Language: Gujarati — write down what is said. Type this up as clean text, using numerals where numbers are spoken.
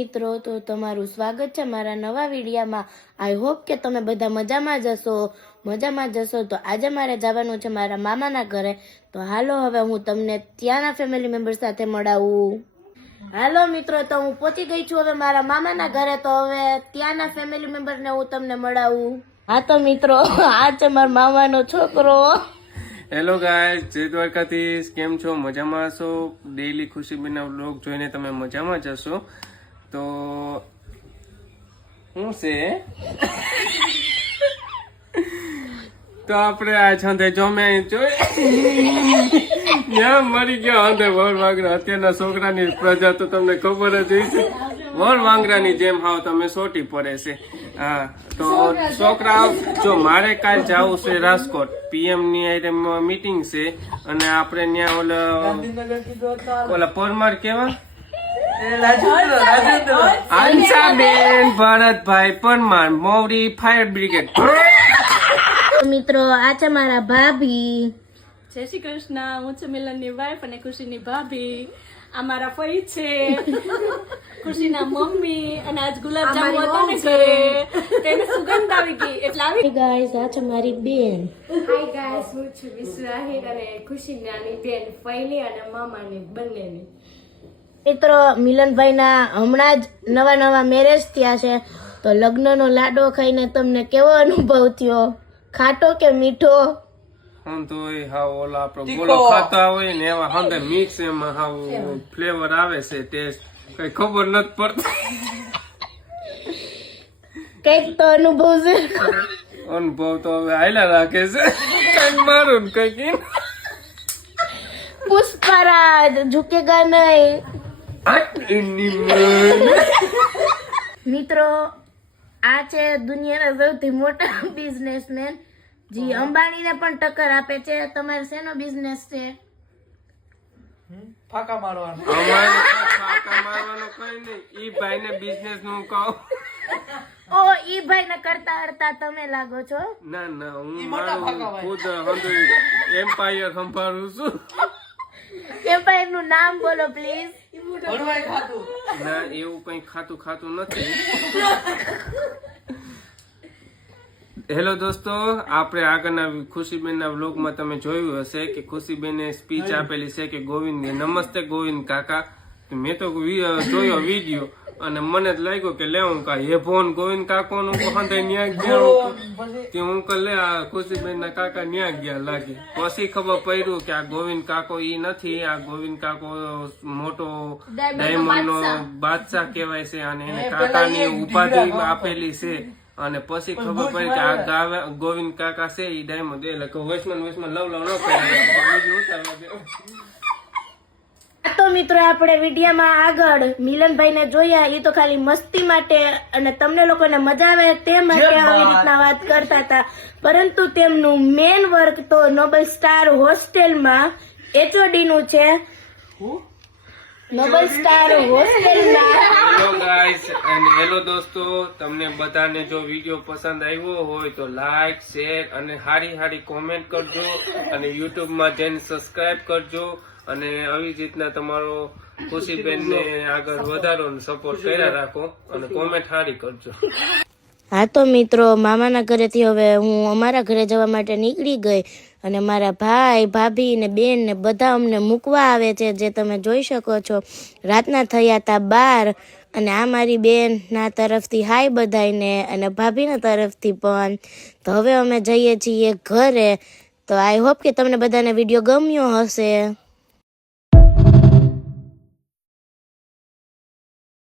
મિત્રો, તો તમારું સ્વાગત છે મારા નવા વિડીયોમાં। આઈ હોપ કે તમે બધા મજામાં જશો। તો આજે મારે જવાનું છે મારા મામાના ઘરે। તો હાલો હવે હું તમને ત્યાંના ફેમિલી મેમ્બર સાથે મળાવું। હાલો મિત્રો, તો હું પહોંચી ગઈ છું હવે મારા મામાના ઘરે। તો હવે ત્યાંના ફેમિલી મેમ્બરને હું તમને મળાવું। હા તો મિત્રો, આ છે મારા મામાનો છોકરો। હેલો ગાઈસ, જય દ્વારકાધીશ। કેમ છો? મજામાં હશો? ડેઈલી ખુશીબેનના વ્લોગ જોઈને તમે મજામાં જશો। તો શું છે તો આપણે આ છંદે જોમે ત્યાં મરી ગયો હંધે વર વાંગરા। અત્યારના છોકરાની પ્રજા તો તમને ખબર જ હશે, વર વાંગરાની જેમ હાવ તમે સોટી પડે છે। હા, તો છોકરા જો મારે કાલ જવું છે રાજકોટ, PM ની મીટિંગ છે, અને આપણે ત્યાં ઓલા પરમાર કેવા આંસાબેન ભરતભાઈ પરમાર મોવડી ફાયર બ્રિગેડ। મિત્રો, આ છે મારા ભાભી। જય શ્રી કૃષ્ણ। હું છું મિલનની વાઈફ અને ખુશીની ભાભી। આ મારા ફઈ છે, ખુશીના મમ્મી, અને આજ ગુલાબજાંબુ હતા ને ઘરે તેને સુગંધ આવી ગઈ એટલે આવી। ગાઈસ, આ છે મારી બેન। હાય ગાઈસ, હું છું વિશ્વાહિર અને ખુશીની નાની બેન, ફઈની અને મામાની બંનેની। મિત્રો, મિલનભાઈના હમણાં જ નવા મેરેજ થયા છે, તો લગ્નનો લાડો ખાઈને તમને કેવો અનુભવ થયો? ખાટો કે મીઠો? હમ તો હાવ ઓલા આપણે ગોળો ખાતા હોય ને એવા હંધે મિક્સ એમાં હાવ ફ્લેવર આવે છે, ટેસ્ટ કઈ ખબર નથી પડતી। કઈક તો અનુભવ છે। અનુભવ તો હવે આયલા રાખે છે, કઈક મારું ને કઈક પુષ્પરાજ ઝુકેગા નહીં। મિત્રો, આ છે દુનિયાના સૌથી મોટા બિઝનેસમેન, જી અંબાણીને પણ ટક્કર આપે છે। તમારે શેનો બિઝનેસ છે? ફાકા મારવાનો કઈ નહીં, ઈ ભાઈને બિઝનેસ નું કહું। ઓ, ઈ ભાઈ ને કરતા હડતા તમે લાગો છો। ના હું મારું ખુદ એમ્પાયર સંભાળું છું। એ ભાઈ નું નામ બોલો પ્લીઝ। ના, એવું કઈ ખાતું નથી। હેલો દોસ્તો, આપણે આગળના ખુશીબેનના વ્લોગમાં તમે જોયું હશે કે ખુશીબેને સ્પીચ આપેલી છે કે ગોવિંદ નમસ્તે ગોવિંદ કાકા। મેં તો જોયો વિડીયો અને મને જ લાગ્યો કે લે હું કા હેભોન ગોવિંદ કાકો નું હંધે ન્યા ગયા કે હું કે લે આ ખુશીબેન ના કાકા ન્યા ગયા લાગે। પછી ખબર પડ્યું કે આ ગોવિંદ કાકો ઈ નથી, આ ગોવિંદ કાકો મોટો ડાયમંડ નો બાદશાહ કહેવાય છે અને એને કાકાની ઉપાધિ આપેલી છે। અને પછી ખબર પડી કે આ ગોવિંદ કાકા છે ઈ ડાયમંડ એટલે વૈષ્ણવ લવ ન કરે। તો મિત્રો, આપણે વિડીયોમાં આગળ મિલનભાઈને જોયા, એ તો ખાલી મસ્તી માટે અને તમને લોકોને મજા આવે તે માટે આવી રીતના વાત કરતા હતા, પરંતુ તેમનું મેન વર્ક તો નોબલ સ્ટાર હોસ્ટેલમાં HOD નું છે। નોબલ સ્ટાર હોસ્ટેલમાં। હેલો ગાઈસ એન્ડ હેલો દોસ્તો, તમને બધાને જો વિડીયો પસંદ આવ્યો હોય તો લાઈક, શેર અને હારી કોમેન્ટ કરજો, અને YouTube માં જઈને સબસ્ક્રાઇબ કરજો, અને આવી જ રીતના તમારો ખુશીબેનને આગળ વધારો સપોર્ટ કર્યા રાખો, અને કોમેન્ટ હારી કરજો। હા તો મિત્રો, મામાના ઘરેથી હવે હું અમારા ઘરે જવા માટે નીકળી ગઈ, અને મારા ભાઈ, ભાભી ને બેન ને બધા અમને મૂકવા આવે છે, જે તમે જોઈ શકો છો। રાતના થયા હતા 12, અને આ મારી બેન ના તરફથી હાય બધાઈને, અને ભાભીના તરફથી પણ। તો હવે અમે જઈએ છીએ ઘરે। તો આઈ હોપ કે તમને બધાને વિડીયો ગમ્યો હશે।